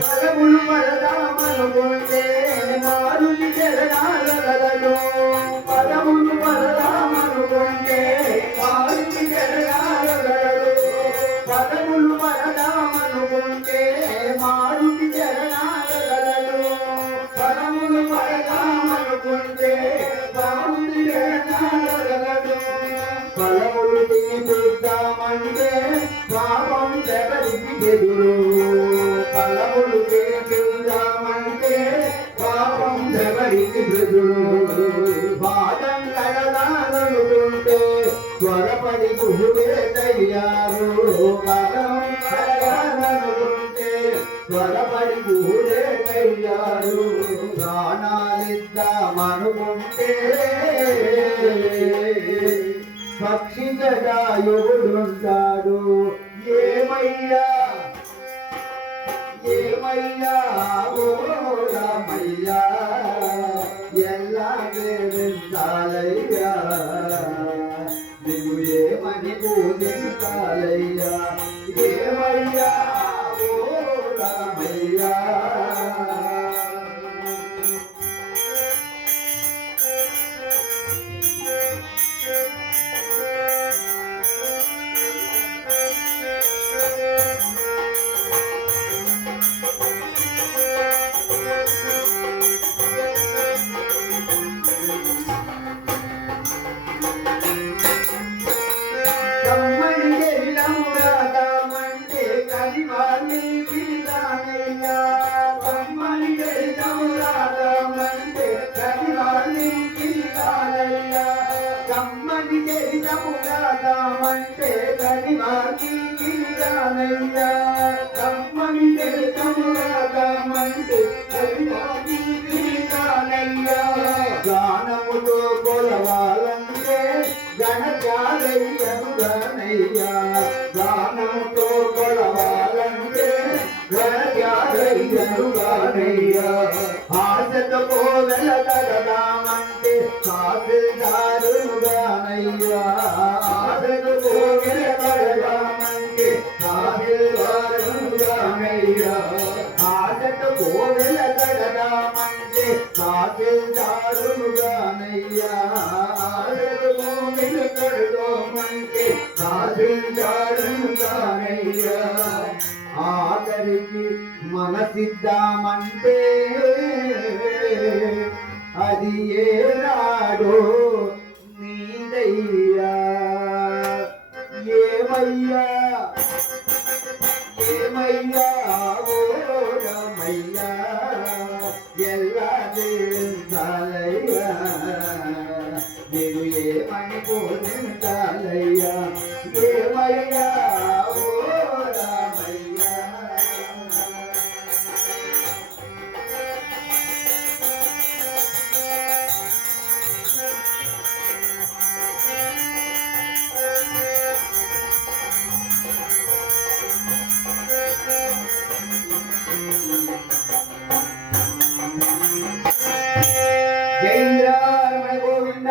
బలములు పడదామనుకుంటే మారుతి జరగాలలో పదములు పడదామనుకుంటే మారుతి జరగాలలో పదములు పడదామనుకుంటే మారుతి జరగాలలో పదములు పడదామనుకుంటే మారుతి జరగాలలో బలములు తినిపిద్దామంటే పాపం ఎవరికి ఎదురు బలములు తినిపిద్దామంటే పాపం ఎవరికి ఎదురు బాధం కడదాలనుకుంటే త్వరపడి గుహుడే తయ్యారు బలం కడగాలనుకుంటే త్వరపడి గుహుడే తయ్యారు ప్రాణాలిద్దామనుకుంటే పక్షి జటాయుడుంటాడు ఏమయ్యా ఏమయ్యా ఓ రామయ్యా ఎల్లాగే వింటాలయ్యా నువ్వు ఏమని పూజించాలయ్యా ఏమయ్యా ఓ రామయ్యా అంటే కనివాకి గిరిగానయ్యా కమ్మని తమురాగమంటే కనివాకి గిరిగానయ్యా గానముతో కొలవాలంటే గణజాలయ్యనుగానయ్యా గానముతో కొలవాలంటే గణజాలయ్యనుగానయ్యా ఆశతో కోవెల తగదామంటే కాపిల్దారుగానయ్యా ఆశతో కోవెల తగదామంటే కాపిల్దారుగానయ్యా ఆశతో కోవెల తగదామంటే కాపిల్దారుగానయ్యా ఆశతో కోవెల తగదామంటే కాపిల్దారుగానయ్యా ఆఖరికి మనసిద్దామంటే అది ఏనాడో నీదయ్యా ఏమయ్యా ఏమయ్యా ఓ రమయ్యా ఎల్లా దేవాలయ్యా నేను ఏమని పూజించాలయ్యా ఏమయ్యా ఓ రామయ్యా జై రమణ గోవింద